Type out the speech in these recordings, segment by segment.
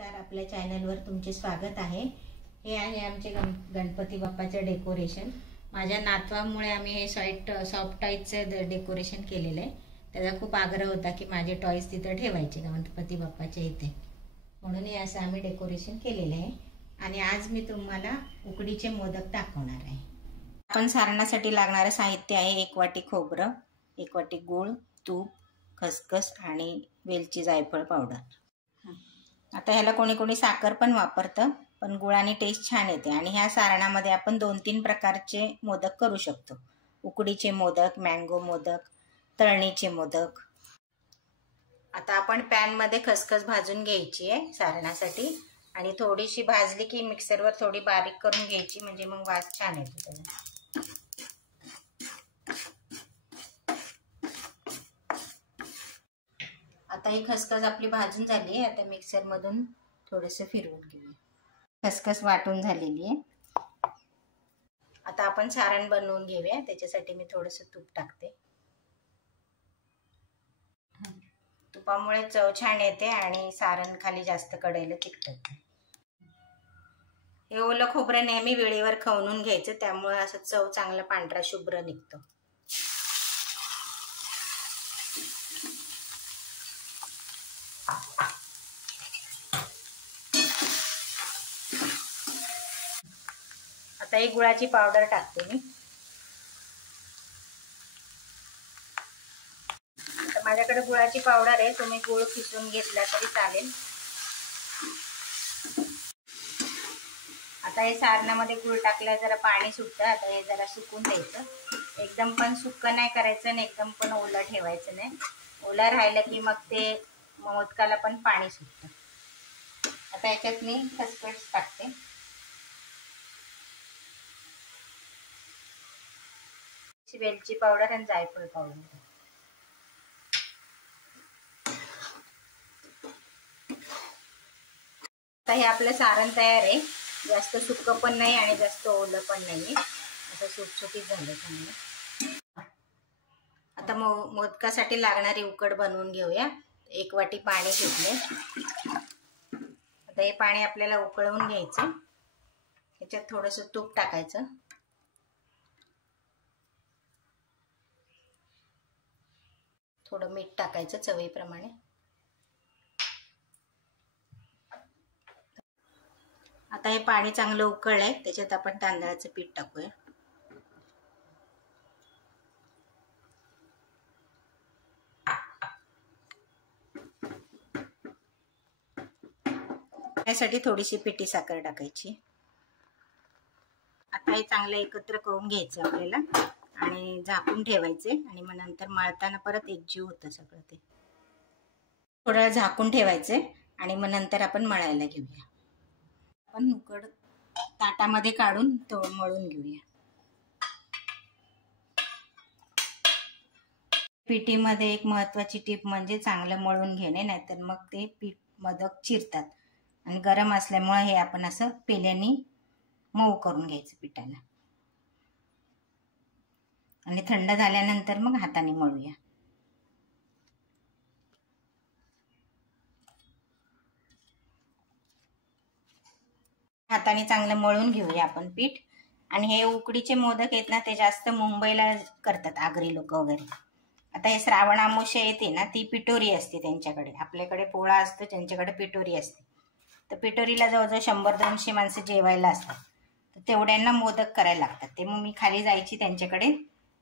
नमस्कार, आपल्या चॅनलवर तुमचे स्वागत आहे। हे आहे आमचे गणपती बाप्पाचे डेकोरेशन। माझ्या नातवामुळे आम्ही हे सॉफ्ट टॉयचे डेकोरेशन केलेले आहे। त्याचा खूप आग्रह होता की माझे टॉयज तिथे ठेवायचे गणपती बाप्पाच्या इथे, म्हणून हे असं आम्ही डेकोरेशन केलेले आहे। आणि आज मी तुम्हाला उकडीचे मोदक दाखवणार आहे। आपण सारणासाठी लागणारे साहित्य आहे 1 वाटी खोबरं, 1 वाटी गूळ, तूप, खसखस आणि वेलची जायफळ पावडर। आता ह्याला कोणी कोणी साखर पण वापरतं, पण गुळाने टेस्ट छान येते। आणि ह्या सारणामध्ये आपण 2-3 प्रकारचे मोदक करू शकतो। उकडीचे मोदक, मँगो मोदक, तळणीचे मोदक। आता आपण पॅन मध्ये खसखस भाजून घ्यायची आहे सारणासाठी, आणि थोडीशी भाजली की मिक्सरवर थोडी बारीक करून घ्यायची, म्हणजे मग वास छान येतो त्याचा। आता ही खसखस आपली भाजून झाली आहे। आता मिक्सर मधून थोडेसे फिरवून घेऊया। खसखस वाटून झालेली आहे। आता आपण सारण बनवून घेऊया। त्याच्यासाठी मी थोडंसं तूप टाकते। तुपामुळे चव छान येते आणि सारण खाली जास्त कढईला चिकटत नाही। हे ओलं खोबरं नेहमी वेळेवर खवणून घ्यायचं, त्यामुळे असं चव चांगला पांढरा शुभ्र निघतो। आता ही गुळाची पावडर टाकते मी। आता माझ्याकडे गुळाची पावडर आहे, तुम्ही गुळ खिसून घेतला तरी चालेल। आता हे सारणामध्ये गुळ टाकल्यावर जरा पाणी सुटतं। आता हे जरा सुकून द्यायचं। एकदम पण सुक्कं नाही करायचं आणि एकदम पण ओलं ठेवायचं नाही। ओलं राहिलं की मग ते मोदकाला पण पाणी सुटतं। आता याच्यात मी खसखस टाकते। वेलची पावडर आणि जायफळ पावडर। आता हे आपलं सारण तयार आहे। जास्त सुक्कं पण नाही आणि जास्त ओलं पण नाही, असं सुटसुटीत झालं चांगलं। आता मोदकासाठी लागणारी उकड बनवून घेऊया। 1 वाटी पाणी घेतले। आता हे पाणी आपल्याला उकळवून घ्यायचं। याच्यात थोडंसं तूप टाकायचं। थोडं मीठ टाकायचं चवीप्रमाणे। आता हे पाणी चांगलं उकळलंय, त्याच्यात आपण तांदळाचं पीठ टाकूया। यासाठी थोडीशी पिठी साखर टाकायची। आता हे चांगलं एकत्र करून घ्यायचं आपल्याला आणि झाकून ठेवायचे, आणि मग नंतर मळताना परत एकजीव होतं सगळं ते। थोडं झाकून ठेवायचे आणि मग नंतर आपण मळायला घेऊया। आपण उकड ताटामध्ये काढून तो मळून घेऊया। पिठीमध्ये एक महत्त्वाची टीप म्हणजे चांगलं मळून घेणे, नाहीतर मग ते पीठ मोदक चिरतात। आणि गरम असल्यामुळे हे आपण असं पेल्याने मऊ करून घ्यायचं पिठाला, आणि थंड झाल्यानंतर मग हाताने मळूया। हाताने चांगलं मळून घेऊया आपण पीठ। आणि हे उकडीचे मोदक आहेत ना, ते जास्त मुंबईला करतात आगरी लोक वगैरे। आता हे श्रावण अमावस्या येते ना, ती पिठोरी असते त्यांच्याकडे। आपल्याकडे पोळा असतो, त्यांच्याकडे पिठोरी असते। तर पिठोरीला जवळजवळ 100-200 माणसं जेवायला असतात, तर तेवढ्यांना मोदक करायला लागतात। ते मग मी खाली जायची त्यांच्याकडे,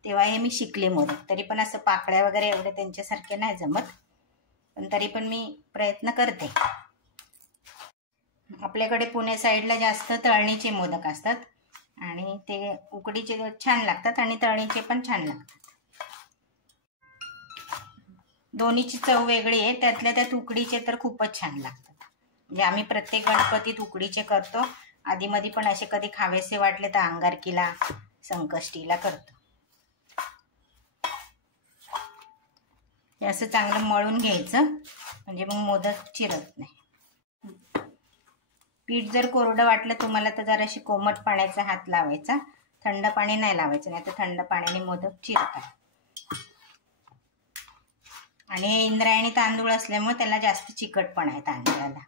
तेव्हा हे मी शिकले मोदक। तरी पण असं पाकळ्या वगैरे एवढे त्यांच्यासारखे नाही जमत, पण तरी पण मी प्रयत्न करते। आपल्याकडे पुणे साईडला जास्त तळणीचे मोदक असतात, आणि ते उकडीचे छान लागतात आणि तळणीचे पण छान लागतात। दोन्हीची चव वेगळी आहे। त्यातल्या त्यात उकडीचे तर खूपच छान लागतात। म्हणजे आम्ही प्रत्येक गणपतीत उकडीचे करतो। आधीमध्ये पण असे कधी खावेसे वाटले तर अंगारकीला, संकष्टीला करतो। हे असं चांगलं मळून घ्यायचं, म्हणजे मग मोदक चिरत नाही। पीठ जर कोरडं वाटलं तुम्हाला तर जराशी कोमट पाण्याचा हात लावायचा, थंड पाणी नाही लावायचं, नाही तर थंड पाण्याने मोदक चिरतात। आणि हे इंद्रायणी तांदूळ असल्यामुळे त्याला जास्त चिकटपणा आहे तांदळाला।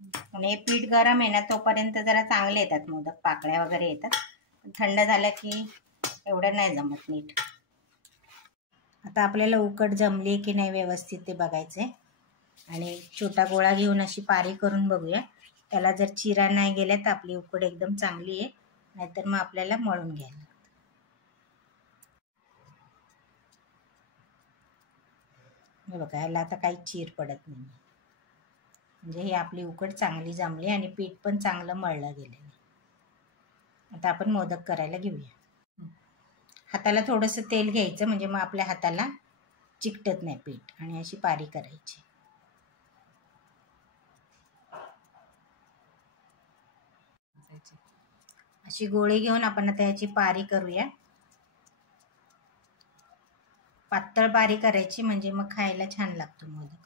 आणि हे पीठ गरम आहे ना तोपर्यंत जरा चांगले येतात मोदक, पाकळ्या वगैरे येतात. थंड झालं की एवढं नाही जमत नीट. आता आपल्याला उकड जमली की नाही व्यवस्थित ते बघायचं आहे. आणि छोटा गोळा घेऊन अशी पारी करून बघूया. त्याला जर चिरा नाही गेल्या तर आपली उकड एकदम चांगली आहे, नाहीतर मग आपल्याला मळून घ्यायला. हे बघा, ह्याला आता काही चीर पडत नाही, म्हणजे ही आपली उकड चांगली जमली आणि पीठ पण चांगलं मळलं गेलेलं. आता आपण मोदक करायला घेऊया. हाताला थोडंसं तेल घ्यायचं, म्हणजे मग आपल्या हाताला चिकटत नाही पीठ. आणि अशी पारी करायची. अशी गोळी घेऊन आपण आता याची पारी करूया. पातळ पारी करायची, म्हणजे मग खायला छान लागतो मोदक.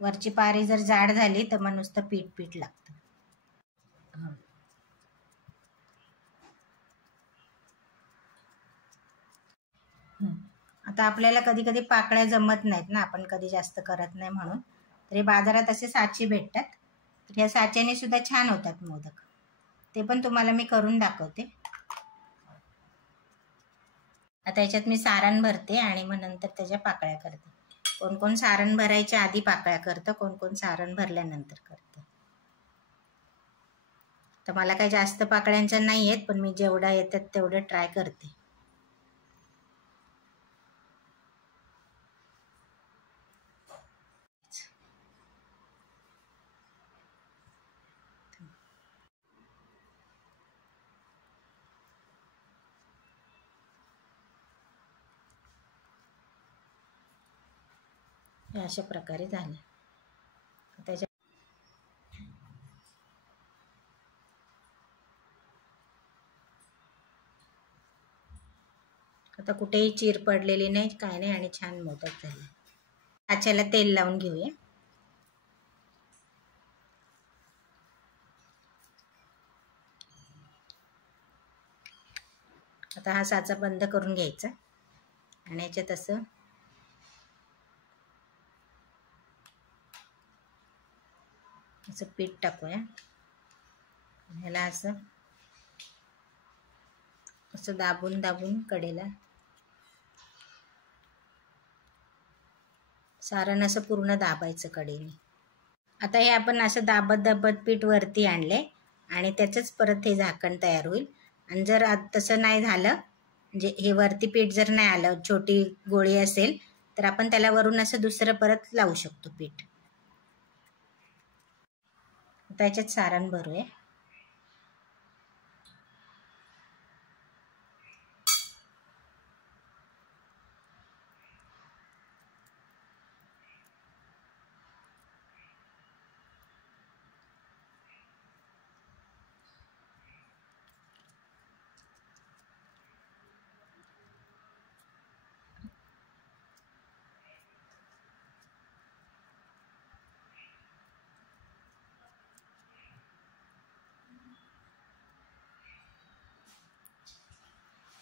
वरची पारी जर जाड झाली तर मग नुसतं पीठ पीठ लागतं. आता आपल्याला कधी कधी पाकळ्या जमत नाहीत ना, आपण कधी जास्त करत नाही म्हणून. तरी बाजारात असे साचे भेटतात, तर या साच्याने सुद्धा छान होतात मोदक. ते पण तुम्हाला मी करून दाखवते. आता याच्यात मी सारण भरते आणि मग नंतर त्याच्या पाकळ्या करते. कोण कोण सारण भरायच्या आधी पाकळ्या करतं, कोण कोण सारण भरल्यानंतर करतं. तर मला काही जास्त पाकळ्यांच्या नाही आहेत, पण मी जेवढ्या येतात तेवढं ट्राय करते. हे अशा प्रकारे झाले. त्याच्या आता कुठेही चीर पडलेली नाही, काय नाही, आणि छान मोदक झाले. साच्याला तेल लावून घेऊया. आता हा साचा बंद करून घ्यायचा आणि याच्यात असं पीठ टाकूया. ह्याला असं असं दाबून दाबून कडेला सारण असं पूर्ण दाबायचं कडेने. आता हे आपण असं दाबत दाबत पीठ वरती आणले आणि त्याचंच परत हे झाकण तयार होईल. आणि जर तसं नाही झालं, म्हणजे हे वरती पीठ जर नाही आलं, छोटी गोळी असेल, तर आपण त्याला वरून असं दुसरं परत लावू शकतो पीठ. आता याच्यात सारण भरूया.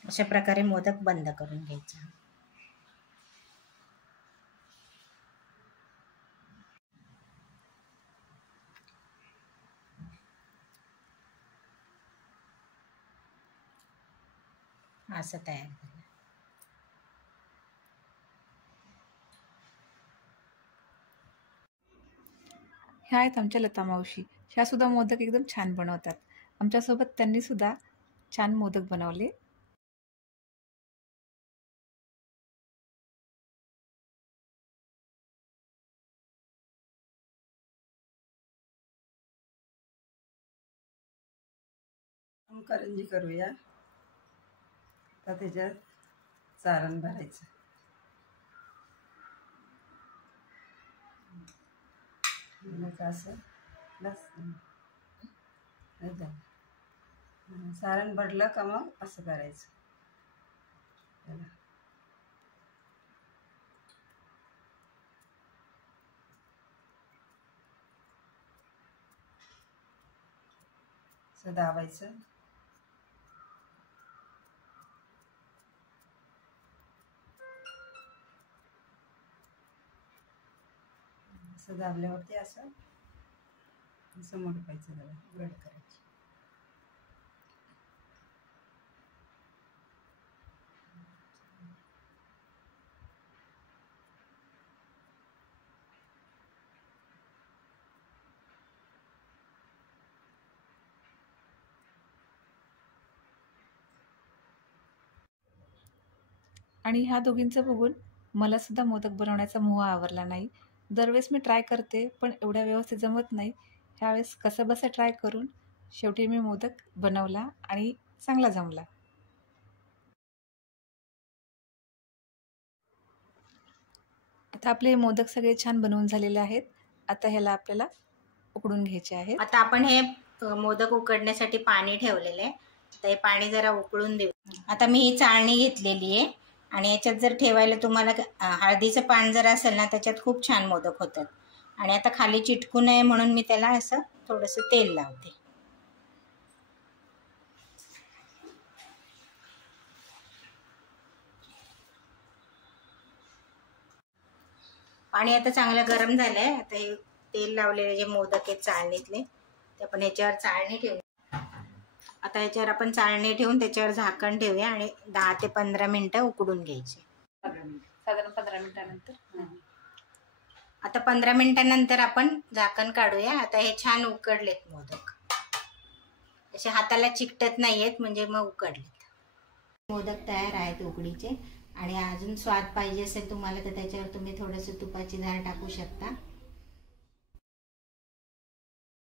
अशा प्रकारे मोदक बंद करून घ्यायचा. असं तयार झालं. ह्या आहेत आमच्या लता मावशी. ह्या सुद्धा मोदक एकदम छान बनवतात. आमच्यासोबत त्यांनी सुद्धा छान मोदक बनवले. करंजी करूया. तर त्याच्यात सारण भरायचं. असं सारण भरलं का मग असं करायचं. असं दाबायचं. असं दाबल्यावरती असं असं मोडपायचं, जरा ब्रेड करायची. आणि ह्या दोघींचं बघून मला सुद्धा मोदक बनवण्याचा मोह आवरला नाही. दरवेळेस मी ट्राय करते, पण एवढ्या व्यवस्थित जमत नाही. ह्यावेळेस कसं बसं ट्राय करून शेवटी मी मोदक बनवला आणि चांगला जमला. आता आपले मोदक सगळे छान बनवून झालेले आहेत. आता ह्याला आपल्याला उकडून घ्यायचे आहेत. आता आपण हे मोदक उकडण्यासाठी पाणी ठेवलेलं आहे. तर हे पाणी जरा उकळून देऊ. आता मी ही चाळणी घेतलेली आहे आणि याच्यात जर ठेवायला तुम्हाला हळदीचं पान जर असेल ना, त्याच्यात खूप छान मोदक होतात. आणि आता खाली चिटकू नये म्हणून मी त्याला असं थोडंसं तेल लावते. पाणी आता चांगलं गरम झालंय. आता हे तेल लावलेले जे मोदक आहेत चाळणीतले, ते आपण ह्याच्यावर चाळणी ठेवू. आता ह्याच्यावर आपण चाळणी ठेवून त्याच्यावर झाकण ठेवूया आणि 10 ते 15 मिनिटं उकडून घ्यायचे. साधारण 15 मिनिटानंतर. आता 15 मिनिटांनंतर आपण झाकण काढूया. आता हे छान उकडलेत मोदक, असे हाताला चिकटत नाहीयेत, म्हणजे मग उकडलेत. मोदक तयार आहेत उकडीचे. आणि अजून स्वाद पाहिजे असेल तुम्हाला तर त्याच्यावर तुम्ही थोडंसं तुपाची धार टाकू शकता.